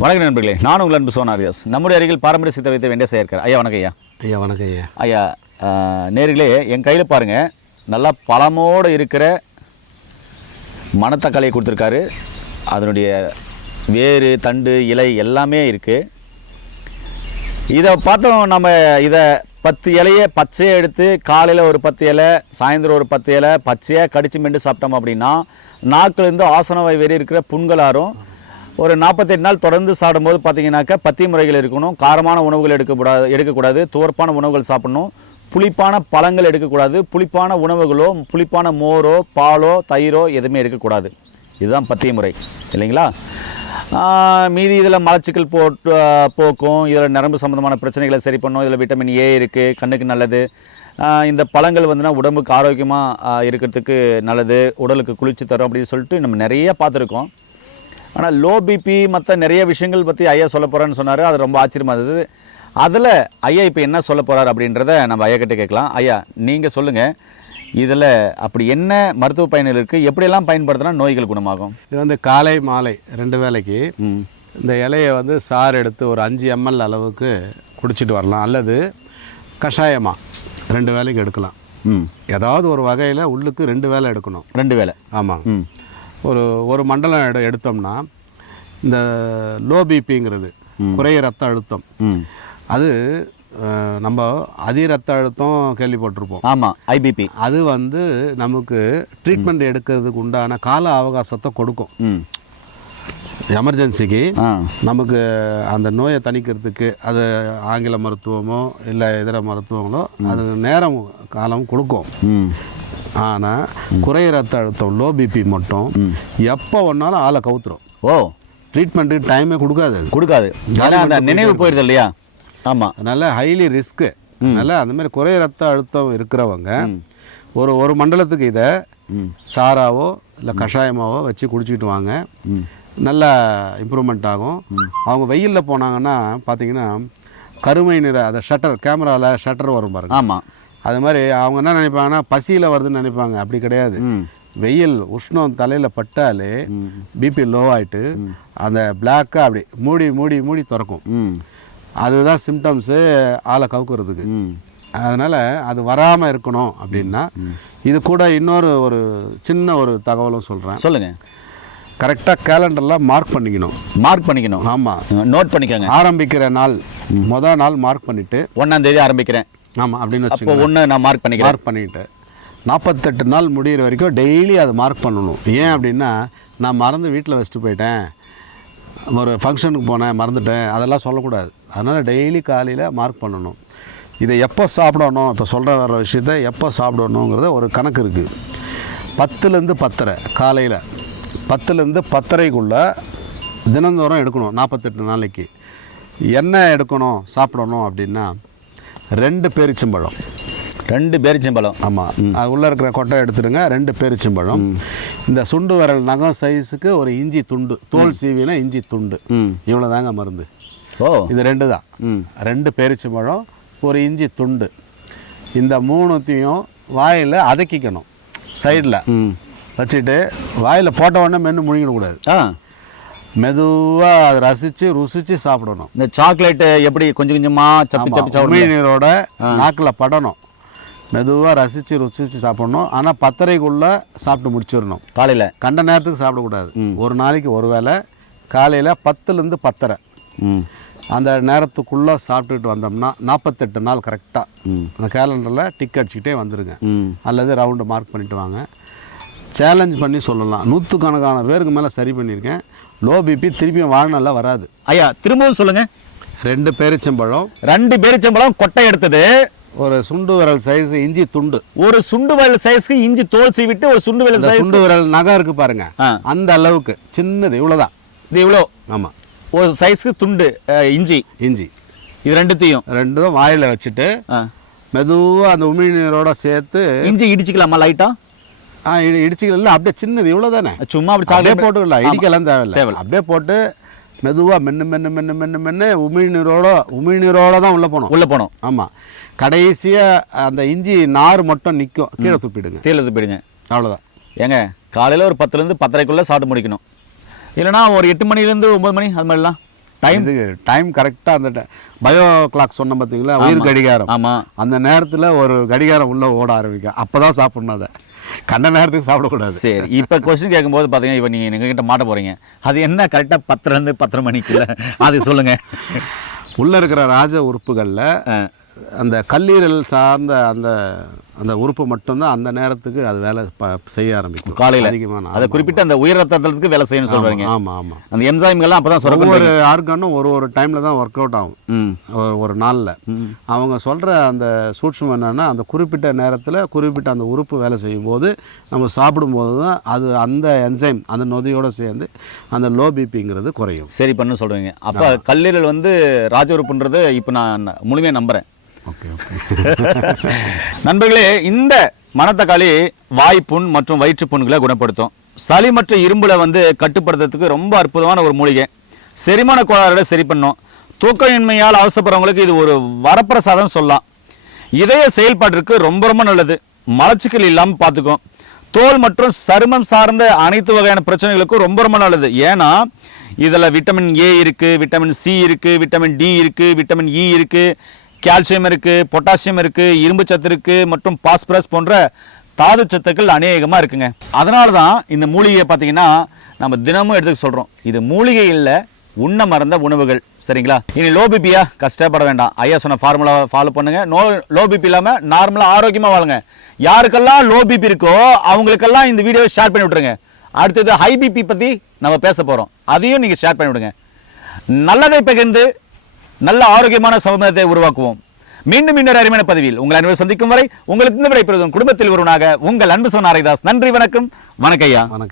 வணக்கம் நண்பர்களே. நான் உங்கள் அன்பு சோனாரியாஸ். நம்முடைய அருகில் பாரம்பரிய சித்த வைத்த வேண்டிய செயற்கர் ஐயா வணக்கம் ஐயா. ஐயா வணக்கம் ஐயா. ஐயா நேர்களே என் கையில் பாருங்கள் நல்லா பழமோடு இருக்கிற மணத்தக்காளியை கொடுத்துருக்காரு. அதனுடைய வேறு தண்டு இலை எல்லாமே இருக்குது இதை பார்த்தோம் நம்ம இதை பத்து இலையை பச்சையை எடுத்து காலையில் ஒரு பத்து இலை சாயந்தரம் ஒரு பத்து இலை பச்சையாக கடிச்சு மெண்டு சாப்பிட்டோம் அப்படின்னா நாக்குலேருந்து ஆசனவை வெறி இருக்கிற புண்களாரும் ஒரு நாற்பத்தெட்டு நாள் தொடர்ந்து சாப்பிடும்போது பார்த்தீங்கன்னாக்கா பத்தி முறைகள் இருக்கணும் காரமான உணவுகள் எடுக்கக்கூடாது எடுக்கக்கூடாது துவர்ப்பான உணவுகள் சாப்பிடணும் புளிப்பான பழங்கள் எடுக்கக்கூடாது புளிப்பான உணவுகளோ புளிப்பான மோரோ பாலோ தயிரோ எதுவுமே எடுக்கக்கூடாது. இதுதான் பத்திய முறை. இல்லைங்களா? மீதி இதில் மலச்சிக்கல் போட்டு போக்கும் இதில் நரம்பு சம்மந்தமான பிரச்சனைகளை சரி பண்ணும் இதில் விட்டமின் ஏ இருக்குது கண்ணுக்கு நல்லது. இந்த பழங்கள் வந்துன்னா உடம்புக்கு ஆரோக்கியமாக இருக்கிறதுக்கு நல்லது உடலுக்கு குளிர்ச்சி தரும் அப்படின்னு சொல்லிட்டு நம்ம நிறைய பார்த்துருக்கோம். ஆனால் லோ பிபி மற்ற நிறைய விஷயங்கள் பற்றி ஐயா சொல்ல போகிறேன்னு சொன்னார். அது ரொம்ப ஆச்சரியமாக இருந்தது. அதில் ஐயா இப்போ என்ன சொல்ல போகிறார் அப்படின்றத நம்ம ஐயா கிட்ட கேட்கலாம். ஐயா நீங்கள் சொல்லுங்கள் இதில் அப்படி என்ன மருத்துவ பயன்கள் இருக்குது எப்படியெல்லாம் பயன்படுத்தினா நோய்கள் குணமாகும்? இது வந்து காலை மாலை ரெண்டு வேளைக்கு ம். இந்த இலையை வந்து சாறு எடுத்து ஒரு அஞ்சு எம்எல் அளவுக்கு குடிச்சிட்டு வரலாம். அல்லது கஷாயமாக ரெண்டு வேளைக்கு எடுக்கலாம். ம். ஏதாவது ஒரு வகையில் உள்ளுக்கு ரெண்டு வேளை எடுக்கணும். ரெண்டு வேலை ஆமாம் ம். ஒரு ஒரு மண்டலம் எடு எடுத்தோம்னா இந்த லோ பிபிங்கிறது குறைய ரத்த அழுத்தம். அது நம்ம அதி ரத்த அழுத்தம் கேள்விப்பட்டிருப்போம். ஆமாம் ஐபிபி அது வந்து நமக்கு ட்ரீட்மெண்ட் எடுக்கிறதுக்கு உண்டான கால அவகாசத்தை கொடுக்கும். எமர்ஜென்சிக்கு நமக்கு அந்த நோயை தணிக்கிறதுக்கு அது ஆங்கில மருத்துவமோ இல்லை இதர மருத்துவங்களோ அது நேரம் காலம் கொடுக்கும். ஆனால் குறைய ரத்த அழுத்தம் லோ பிபி மட்டும் எப்போ ஒன்றாலும் ஆளை கவுத்துரும். ஓ. ட்ரீட்மெண்ட்டுக்கு டைமே கொடுக்காது. கொடுக்காது. அந்த நினைவு போயிடுது இல்லையா? ஆமாம் அதனால ஹைலி ரிஸ்க்கு அதனால் அந்த மாதிரி குறைய ரத்த அழுத்தம் இருக்கிறவங்க ஒரு ஒரு மண்டலத்துக்கு இதை சாராவோ இல்லை கஷாயமாவோ வச்சு குடிச்சிக்கிட்டு வாங்க. நல்லா இம்ப்ரூவ்மெண்ட் ஆகும். அவங்க வெயிலில் போனாங்கன்னா பார்த்தீங்கன்னா கருமை நிற அந்த ஷட்டர் கேமராவில் ஷட்டர் வரும் பாருங்க. ஆமாம் அது மாதிரி அவங்க என்ன நினைப்பாங்கன்னா பசியில் வருதுன்னு நினைப்பாங்க. அப்படி கிடையாது. வெயில் உஷ்ணம் தலையில் பட்டாலே பிபி லோ ஆயிட்டு அந்த பிளாக்காக அப்படி மூடி மூடி மூடி திறக்கும். அதுதான் சிம்டம்ஸு ஆளை கவுக்கிறதுக்கு. ம். அதனால் அது வராமல் இருக்கணும் அப்படின்னா இது கூட இன்னொரு ஒரு சின்ன ஒரு தகவலும் சொல்கிறேன் சொல்லுங்கள் கரெக்டாக கேலண்டரில் மார்க் பண்ணிக்கணும். மார்க் பண்ணிக்கணும். ஆமாம் நோட் பண்ணிக்கோங்க. ஆரம்பிக்கிற நாள் மொதல் நாள் மார்க் பண்ணிவிட்டு ஒன்றாம் தேதி ஆரம்பிக்கிறேன். ஆமாம் அப்படின்னு அப்போ வச்சுக்கோங்க. ஒன்று நான் மார்க் பண்ணிக்கிறேன். மார்க் பண்ணிட்டு நாற்பத்தெட்டு நாள் முடியிற வரைக்கும் டெய்லி அதை மார்க் பண்ணணும். ஏன் அப்படின்னா நான் மறந்து வீட்டில் வச்சுட்டு போயிட்டேன். ஒரு ஃபங்க்ஷனுக்கு போனேன் மறந்துட்டேன். அதெல்லாம் சொல்லக்கூடாது. அதனால் டெய்லி காலையில் மார்க் பண்ணணும். இதை எப்போ சாப்பிடணும்? இப்போ சொல்கிற வர விஷயத்த எப்போ சாப்பிடணுங்கிறத ஒரு கணக்கு இருக்குது பத்துலேருந்து பத்தரை காலையில். பத்துலேருந்து பத்தரைக்குள்ளே தினந்தோறும் எடுக்கணும் நாற்பத்தெட்டு நாளைக்கு. என்ன எடுக்கணும் சாப்பிடணும் அப்படின்னா ரெண்டு பேரிச்சம்பழம். ரெண்டு பேரிச்சம்பழம். ஆமாம் அது உள்ளே இருக்கிற கொட்டை எடுத்துடுங்க ரெண்டு பேரிச்சம்பழம். இந்த சுண்டு விரல் நகம் சைஸுக்கு ஒரு இஞ்சி துண்டு தோல் சீவினா இஞ்சி துண்டு. ம். இவ்வளோ தாங்க மருந்து. ஓ. இது ரெண்டு தான். ம். ரெண்டு பேரிச்சம்பழம் ஒரு இஞ்சி துண்டு. இந்த மூணுத்தையும் வாயில் அதக்கிக்கணும் சைடில். ம். வச்சுட்டு வாயில் போட்ட உடனே மென்று முழுங்கிடக்கூடாது. ஆ. மெதுவாக அதை ரசித்து ருசித்து சாப்பிடணும். இந்த சாக்லேட்டு எப்படி கொஞ்சம் கொஞ்சமாக சப்பி சப்பி உமிழ்நீரோட நாக்கில் படணும். மெதுவாக ரசித்து ருசித்து சாப்பிடணும். ஆனால் பத்தரைக்குள்ளே சாப்பிட்டு முடிச்சிடணும். காலையில்? கண்ட நேரத்துக்கு சாப்பிடக்கூடாது. ஒரு நாளைக்கு ஒரு வேளை. காலையில் பத்துலேருந்து பத்தரை. அந்த நேரத்துக்குள்ளே சாப்பிட்டுட்டு வந்தோம்னா நாற்பத்தெட்டு நாள் கரெக்டாக அந்த கேலண்டரில் டிக் அடிச்சுக்கிட்டே வந்துடுங்க அல்லது ரவுண்டு மார்க் பண்ணிட்டு வாங்க. சேலஞ்ச் பண்ணி சொல்லலாம். நூற்றுக்கணக்கான பேருக்கு மேலே சரி பண்ணியிருக்கேன். லோ பிபி திருப்பியும் வாழ்நாளில் வராது. ஐயா திரும்பவும் சொல்லுங்க. ரெண்டு பேரிச்சம்பழம். ரெண்டு பேரிச்சம்பழம் கொட்டை எடுத்தது. ஒரு சுண்டு விரல் சைஸ் இஞ்சி துண்டு. ஒரு சுண்டு வயல் சைஸ்க்கு இஞ்சி தோல் சீவிட்டு ஒரு சுண்டு சைஸ் சுண்டு விரல் நகம் இருக்கு பாருங்க. அந்த அளவுக்கு. சின்னது இவ்வளோதான் இது இவ்வளோ ஆமாம் ஒரு சைஸ்க்கு துண்டு இஞ்சி. இஞ்சி. இது ரெண்டுத்தையும்? ரெண்டும் வாயில் வச்சுட்டு. மெதுவாக அந்த உமிழ்நீரோட சேர்த்து இஞ்சி இடிச்சுக்கலாமா லைட்டா ஆ இடி இடிச்சிக்கல. அப்படியே சின்னது இவ்வளோ தானே சும்மா அப்படி அப்படியே சாக்லேட் போட்டுக்கலாம் இடிக்கலாம் தேவையில்லை. தேவையில்ல. அப்படியே போட்டு மெதுவாக மென்னு மென்னு மென்னு மென்னு மென்னு உமிழ்நீரோட உமிழ்நீரோட தான் உள்ளே போகணும். உள்ள போனோம் ஆமாம் கடைசியாக அந்த இஞ்சி நார் மட்டும் நிற்கும் கீழே துப்பிடுங்க. தீர்ந்து போயிடுங்க அவ்வளோதான் ஏங்க காலையில் ஒரு பத்துலேருந்து பத்தரைக்குள்ளே சாப்பிட்டு முடிக்கணும். இல்லைனா ஒரு எட்டு மணிலேருந்து ஒம்பது மணி அது மாதிரிலாம்? இது டைம் கரெக்டாக அந்த பயோ கிளாக் சொன்ன பார்த்தீங்களா உயிர் கடிகாரம். ஆமா. அந்த நேரத்தில் ஒரு கடிகாரம் உள்ளே ஓட ஆரம்பிக்கும். அப்போ தான் சாப்பிடணும் அதை. கண்ட நேரத்துக்கு சாப்பிடக்கூடாது. சரி இப்போ கொஸ்டின் கேட்கும்போது பார்த்தீங்கன்னா இப்போ நீங்கள் எங்ககிட்ட மாட்ட போறீங்க. அது என்ன கரெக்டாக பத்துலேருந்து பத்தரை மணிக்குள்ள? அது சொல்லுங்க. உள்ளே இருக்கிற ராஜ உறுப்புகளில். அந்த கல்லீரல் சார்ந்த அந்த அந்த உறுப்பு மட்டும்தான் அந்த நேரத்துக்கு அது வேலை செய்ய ஆரம்பிக்கும். காலையில. அதிகமான அதை குறிப்பிட்ட அந்த உயர் ரத்தத்துக்கு வேலை செய்யணும்னு சொல்றீங்க. ஆமாம் ஆமாம் அந்த என்சைம்கள்லாம் அப்போ தான் ஒவ்வொரு சுரக்கும் ஆர்கானும் ஒரு ஒரு டைமில் தான் ஒர்க் அவுட் ஆகும். ஒரு- ஒரு நாளில். அவங்க சொல்கிற அந்த சூட்சம் என்னன்னா அந்த குறிப்பிட்ட நேரத்தில் குறிப்பிட்ட அந்த உறுப்பு வேலை செய்யும்போது நம்ம சாப்பிடும்போது தான் அது அந்த என்சைம் அந்த நொதியோடு சேர்ந்து அந்த லோ பிபிங்கிறது குறையும். சரி பண்ணு சொல்றீங்க. அப்போ கல்லீரல் வந்து ராஜ இப்போ நான் முழுமையாக ஓகே நண்பர்களே இந்த மணத்தக்காளி வாய்ப்புண் மற்றும் வயிற்றுப்புண்களை குணப்படுத்தும். சளி மற்றும் இரும்புல வந்து கட்டுப்படுத்துறதுக்கு ரொம்ப அற்புதமான ஒரு மூலிகை. செரிமான கோளாறுகளை சரி பண்ணும். தூக்கமின்மையால் அவசரப்படுறவங்களுக்கு இது ஒரு வரப்பிரசாதம் சொல்லலாம். இதய செயல்பாட்டிற்கு ரொம்ப ரொம்ப நல்லது. மலச்சிக்கல் இல்லாமல் பார்த்துக்கும் தோல் மற்றும் சருமம் சார்ந்த அனைத்து வகையான பிரச்சனைகளுக்கும் ரொம்ப ரொம்ப நல்லது. ஏன்னா இதில் விட்டமின் ஏ இருக்குது விட்டமின் சி இருக்குது விட்டமின் டி இருக்குது விட்டமின் இ e இருக்குது கால்சியம் இருக்குது பொட்டாசியம் இருக்குது இரும்பு சத்து இருக்குது மற்றும் பாஸ்பரஸ் போன்ற தாது சத்துக்கள் அநேகமாக இருக்குங்க. அதனால தான் இந்த மூலிகையை பார்த்தீங்கன்னா நம்ம தினமும் எடுத்துக்க சொல்கிறோம் இது மூலிகை இல்லை உண்ண மறந்த உணவுகள். சரிங்களா? இனி லோ பிபியா கஷ்டப்பட வேண்டாம். ஐயா சொன்ன ஃபார்முலாவை ஃபாலோ பண்ணுங்க. நோ லோ பிபி இல்லாமல் நார்மலாக ஆரோக்கியமாக வாழுங்க. யாருக்கெல்லாம் லோ பிபி இருக்கோ அவங்களுக்கெல்லாம் இந்த வீடியோவை ஷேர் பண்ணி விட்ருங்க அடுத்தது ஹை பிபி பற்றி நம்ம பேச போகிறோம் அதையும் நீங்கள் ஷேர் பண்ணி விடுங்க. நல்லதை பகிர்ந்து நல்ல ஆரோக்கியமான சமுதாயத்தை உருவாக்குவோம். மீண்டும் இன்னொரு அருமையான பதிவில் உங்கள் அனைவரும் சந்திக்கும் வரை உங்களுக்கு இந்த விடைபெறுவதும் குடும்பத்தில் ஒருவனாக உங்கள் அன்பு சொன்ன நன்றி வணக்கம். வணக்கம் ஐயா. வணக்கம்